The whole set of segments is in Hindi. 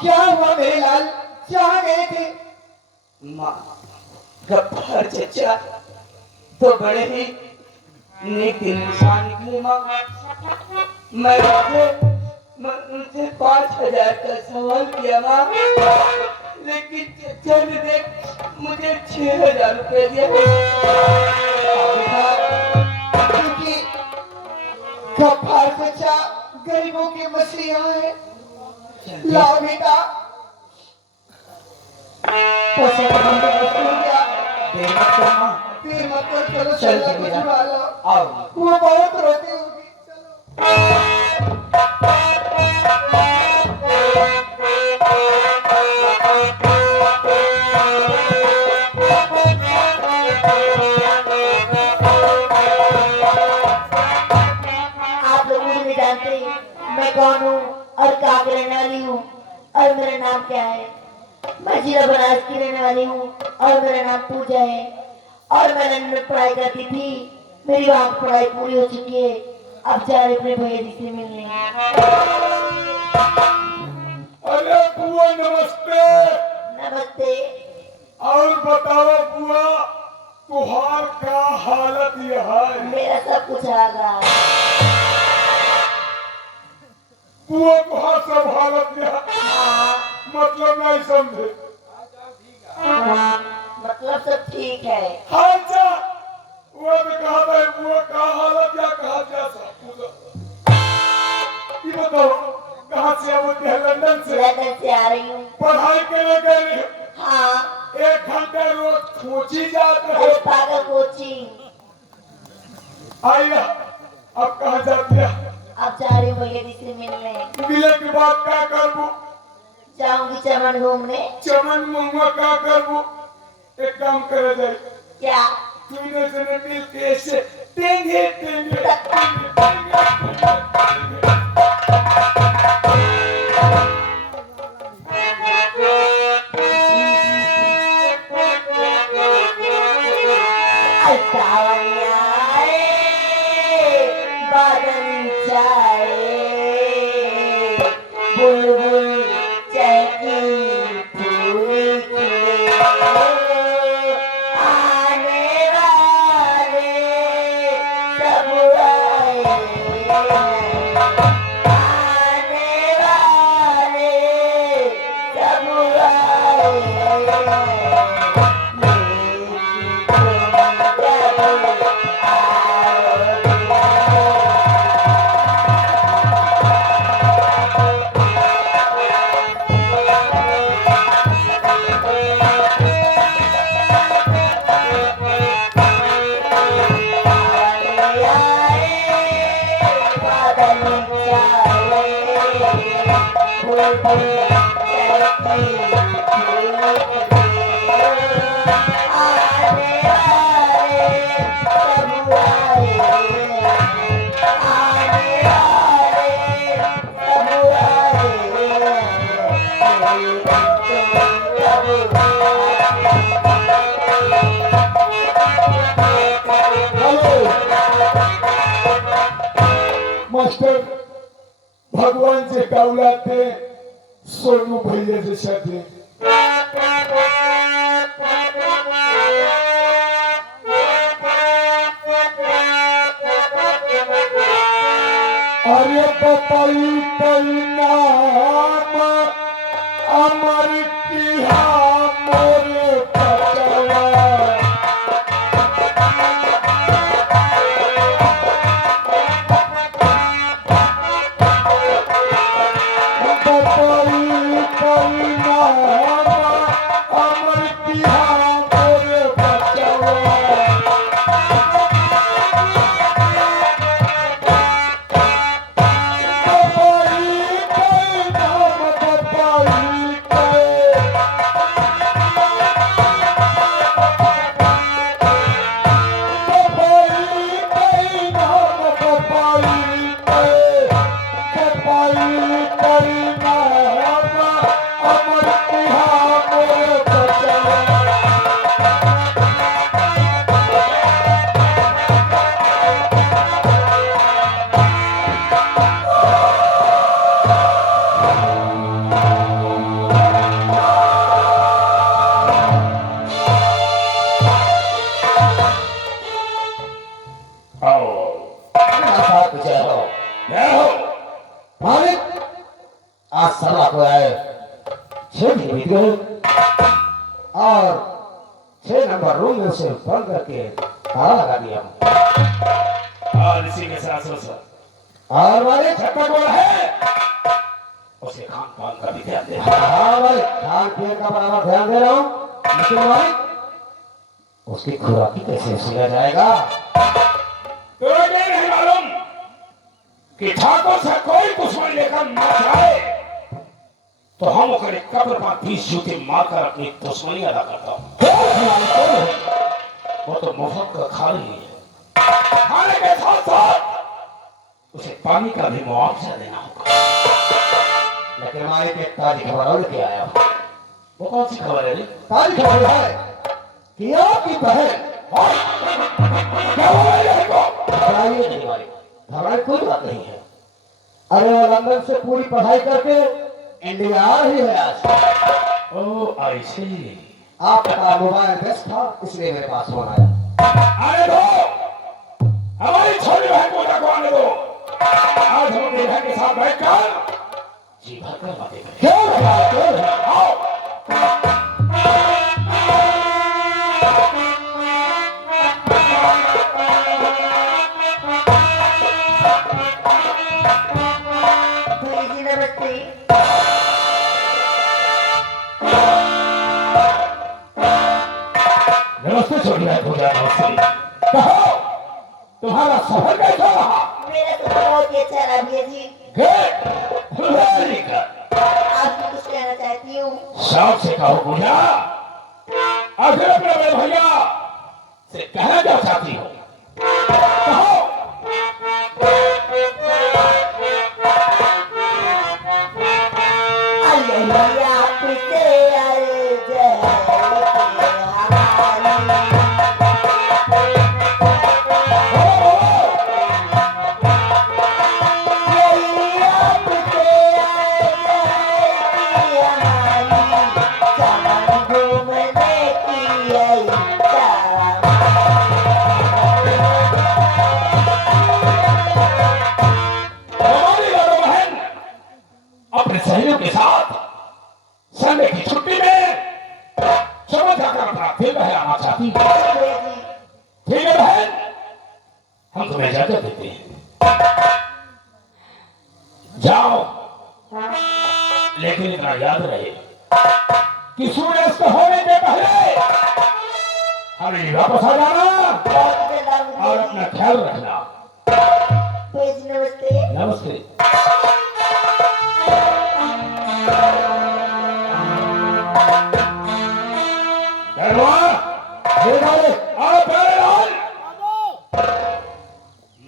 क्या हुआ मेरे लाल, कहाँ गए थे? माँ गब्बर चचा तो बड़े ही नेक इंसान निकले माँ। मैं उनसे 5,000 का सवाल किया माँ, लेकिन चचा ने देख मुझे 6,000 रुपए दिए। क्योंकि गब्बर चचा गरीबों के मसीहा है। लाओ बेटा, फिर मत चलो चल आओ, वो बहुत रोती होगी। आप लोग मुझे नहीं जानते मैं कौन हूँ और कहाँ की रहने वाली हूँ और मेरा नाम क्या है। मैं जिला बनारस की रहने वाली हूँ और मेरा नाम पूजा है और मैं लंदन में पढ़ाई करती थी। मेरी वहाँ की पढ़ाई पूरी हो चुकी है। अब जा रहे अपने भैया जी से मिलने। अरे बुआ नमस्ते। नमस्ते। और बताओ बुआ, तुहार क्या हालत यह है? मेरा सब कुछ आ गया। बुआ तुहार सब हालत यह मतलब नहीं समझे। मतलब सब ठीक है। हाल जा वो तो कहा था बुआ का हालत या कहा जा सब। ये बताओ कहाँ से आवती है? लंदन से। लंदन से आ रही हूँ। पढ़ाई करने गए? हाँ। 1 घंटे रोज कोची जाते हो? पागल कोचिंग। आइया अब कहाँ जाती है? अब जा रही हूँ भैया जी से मिलने। मिले के बाद क्या करबू? जाऊंगी चमन घूमने। चमन मुंगा क्या करबू? एक काम करे जाए। क्या? तूने से मिल के ऐसे टेंगे टेंगे बादल जाए बुलबुल चहकी फूल खिले आने वाले सब आए आने वाले सब आए भगवान से कौला थे सोनू भैया जैसा थे। अरे पपई कई नाम अमर किया मोरे पचवा। पपई कई नाम अमर किया मोरे पचवा। आज सभा को आए 6 दिन बीत गए और 6 नंबर रूम में उसे बंद करके ताला लगा दिया। और इसी के साथ और वाले छप्पा बोला है उसे खान पान का भी ध्यान दे। हाँ भाई, खान पीन का बराबर ध्यान दे रहा हूँ, लेकिन भाई उसकी खुराकी कैसे सुना जाएगा? तो ये नहीं मालूम कि ठाकुर से कोई दुश्मन लेकर न जाए तो हम ओकरे कब्र पर 20 जूते मारकर अपनी दुश्मनी अदा करता हूँ। वो तो मुफ्त का खाली है, खाने के साथ साथ उसे पानी का भी मुआवजा देना होगा। लेकिन मालिक एक ताजी खबर और लेके आया। वो कौन सी खबर है रे? ताजी खबर है कि आपकी बहन क्या हुआ है को? घबराइए नहीं मालिक, घबराने कोई बात नहीं है। अरे वो लंदन से पूरी पढ़ाई करके इंडिया आ रही है आज। ओ आई सी। आपका मोबाइल व्यस्त था इसलिए मेरे पास फोन आया। आने दो, हमारी छोटी बहन को आने दो। आज हम अपनी बहन के साथ बैठकर जी भर कर बातें करें। क्यों है? आओ। भैया जी नमस्ते। नमस्ते छोटी बहन को नमस्ते। कहो तुम्हारा सफर कैसा रहा? मेरा तो बहुत ही अच्छा रहा भैया जी। Very good. आपको कुछ कहना चाहती हूँ। शौक से कहो पूजा। आखिर अपने बड़े भैया से कहना क्या चाहती हो? कहो। अल्लाह आपसे अर्ज है हमारी दोनों बहन अपने सहेलियों के साथ संडे की छुट्टी में समझ जाकर अपना दिल बहलाना चाहती है। ठीक है बहन, हम तुम्हें इजाजत देते हैं। जाओ, लेकिन इतना याद रहे कि सूर्यास्त होने के पहले हमें वापस आ जाना और अपना ख्याल रखना। नमस्ते। नमस्ते।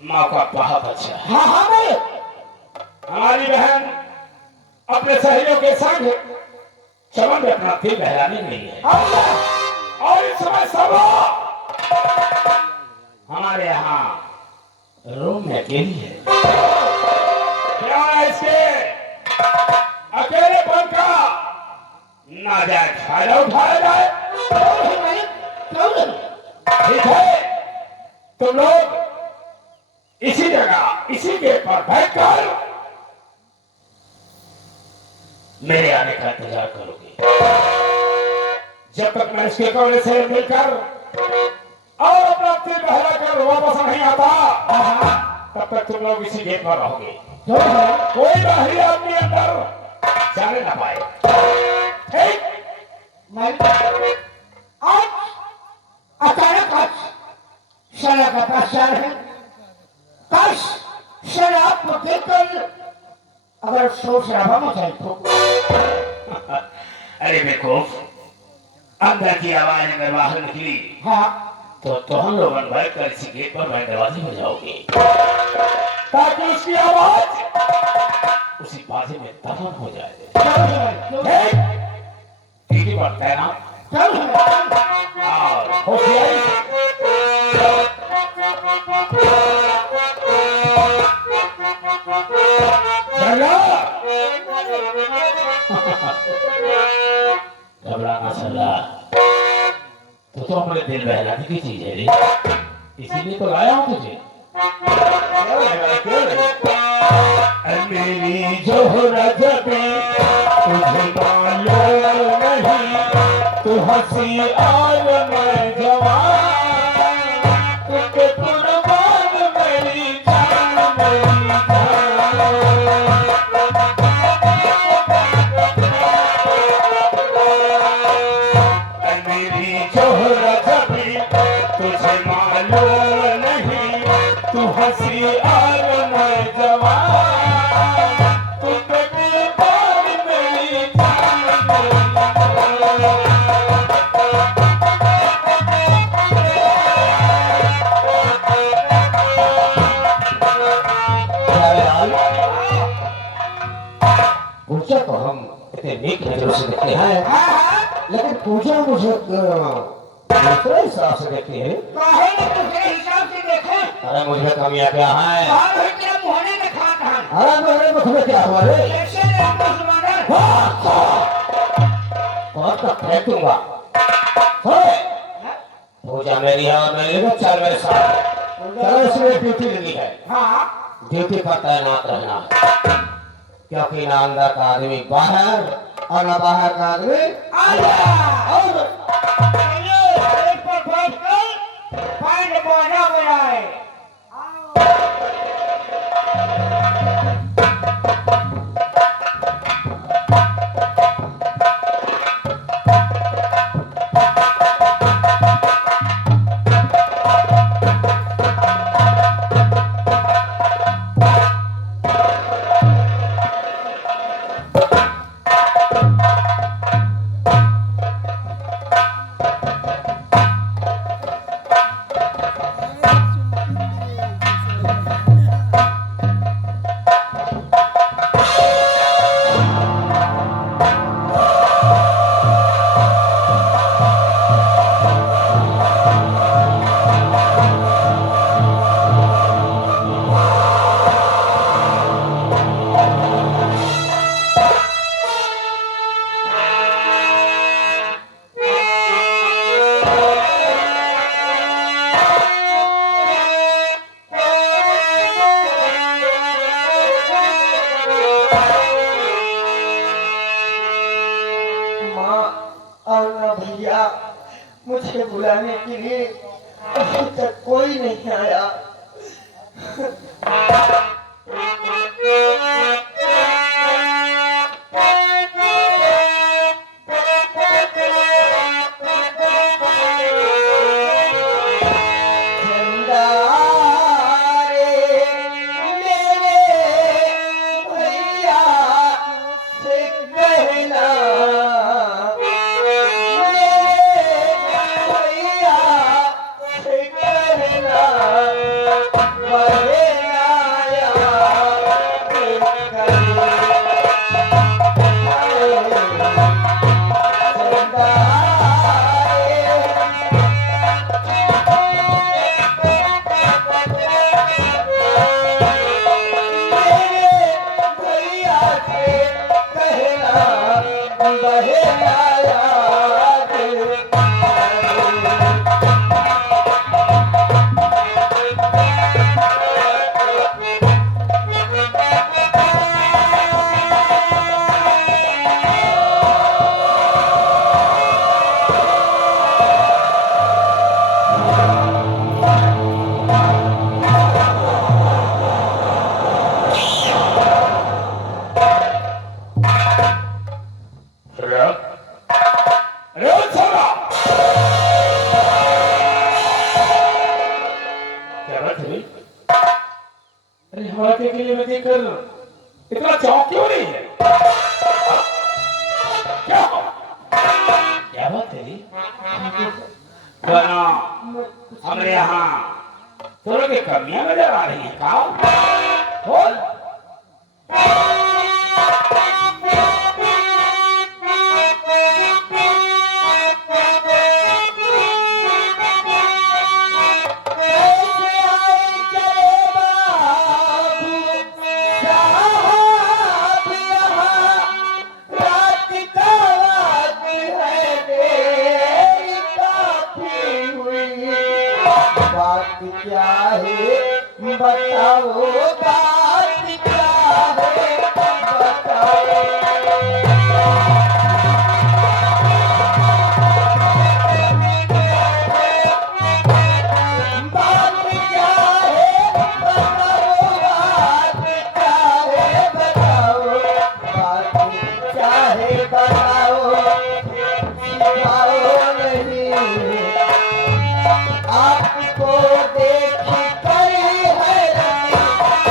माँ का बहुत अच्छा। हाँ हाँ भाई, हमारी बहन अपने सहेलियों के संग चमन में अपना दिल बहलाने गई है और इस समय सब हमारे यहाँ रूम में अकेली है। क्या है इसके अकेलेपन का नाजायज फायदा उठाया जाए? क्यों नहीं? ठीक है, तुम लोग इसी जगह इसी गेट पर बैठकर मेरे आने का इंतजार करोगे। जब तक मैं इसके कमरे से मिलकर और अपना तिल बहला कर वापस नहीं आता, तब तक तुम लोग इसी गेट पर रहोगे। कोई बाहरी आदमी अंदर जाने ना पाए। ठीक? आज अचानक आज शराब का प्रचार है। काश शराब को देखकर अगर शोर शराबा मचाए तो। अरे बेवकूफ, अंदर की आवाज अगर बाहर निकली हाँ, तो हम लोग बैठ कर इसी गेट पर बैंडबाजी बजाओगे, ताकि उसकी आवाज उसी बाजे में दफन हो जाए। ठीक ही बात है ना? और होशियारी से चला। घबराना सला, तो अपने दिल बहलाने की चीज है रे, इसीलिए तो लाया हूं तुझे। मेरी जोहरा जबी तुझे मालूम नहीं, तू हंसी और मैं जवान, तुझे कुर्बान मेरी जान, मेरी जान। मेरी जोहरा जबी तुझे मालूम नहीं, तू हंसी और मैं जवान, तुझे कुर्बान मेरी जान, मेरी पूजा तो हम इतने नेक नजरों से देखते हैं, लेकिन पूजा मुझे दूसरे हिसाब से देखती है। अरे मुझे कमियां क्या है? अरे मेरे मुख में क्या हुआ रे? और तक फेंक दूंगा। पूजा मेरी है और मेरी है, चल मेरे साथ। चलो, इसमें ड्यूटी लगी है। ड्यूटी पर तैनात रहना है, क्योंकि ना अंदर का आदमी बाहर और ना बाहर का आदमी अंदर। भैया मुझे बुलाने के लिए अभी तक कोई नहीं आया। बहे आया अरे ओ छोरा, क्या बात है? अरे हमारा के लिए मैं देखकर इतना चौंक क्यों नहीं है? क्या क्या बात है? गाना हमारे यहाँ थोड़ा के कमियां नजर आ रही हैं का? बोल। बात क्या है बताओ, बात क्या है बताओ। बात क्या है बताओ, बात क्या है बताओ, बात क्या है बताओ, छिपाओ नहीं आपको देख कर हैरानी होती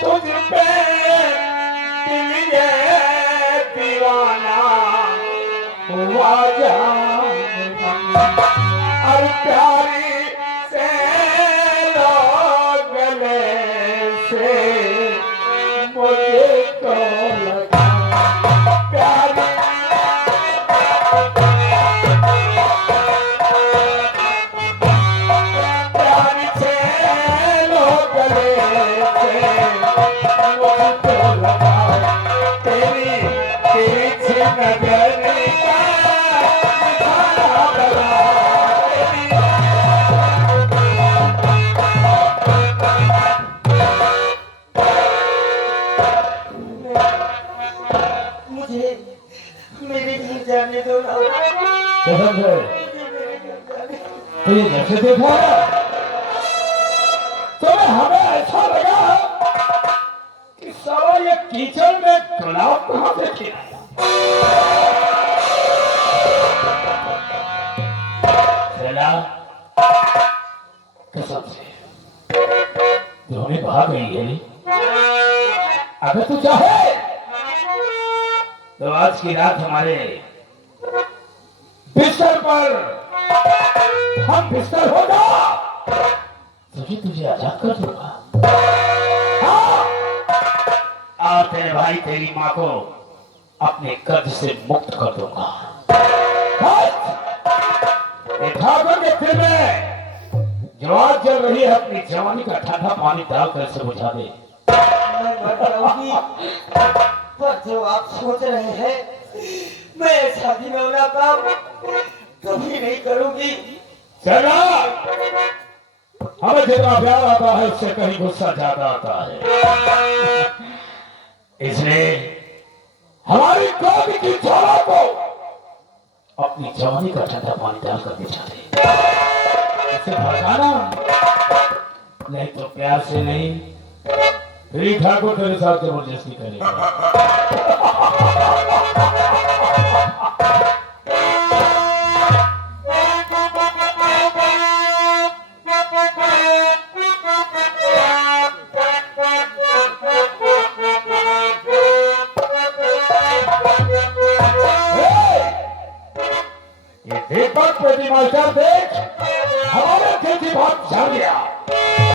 तुझ पे दिल ये दीवाना हुआ जाने और प्यारी से लोग गले से मुझे तो लगा प्यारी प्यारी से लोग गले से मुझे तो लगा तेरी तेरी नजर का निशाना बना तेरी मुझे मेरे घर जाने दो ना। कसम से तो ये जब से देखा तुम्हें हमें ऐसा लगा कि सारा ये कीचड़ में गुलाब कहाँ से खिला कसम से धोने भाग गई है। अगर तू चाहे तो आज की रात हमारे बिस्तर पर हम बिस्तर होगा तुझे आजाद कर दूंगा। हाँ! और तेरे भाई तेरी माँ को अपने कर्ज से मुक्त कर दूंगा। ठाकुर के दिल में जो आग जल रही है अपनी जवानी का ठंडा पानी डालकर इसे बुझा दे। मैं मर जाऊंगी, पर जो आप सोच रहे हैं मैं शादी में होना काम कभी नहीं करूंगी। चला हमें जितना प्यार आता है उससे कहीं गुस्सा ज्यादा आता है, इसलिए हमारी क्रोध की ज्वाला को अपनी जवानी का ठंडा पानी डालकर बुझा दे। इसे भड़काना नहीं तो प्यार से नहीं फिर ठाकुर तेरे साथ जबरदस्ती करेगा।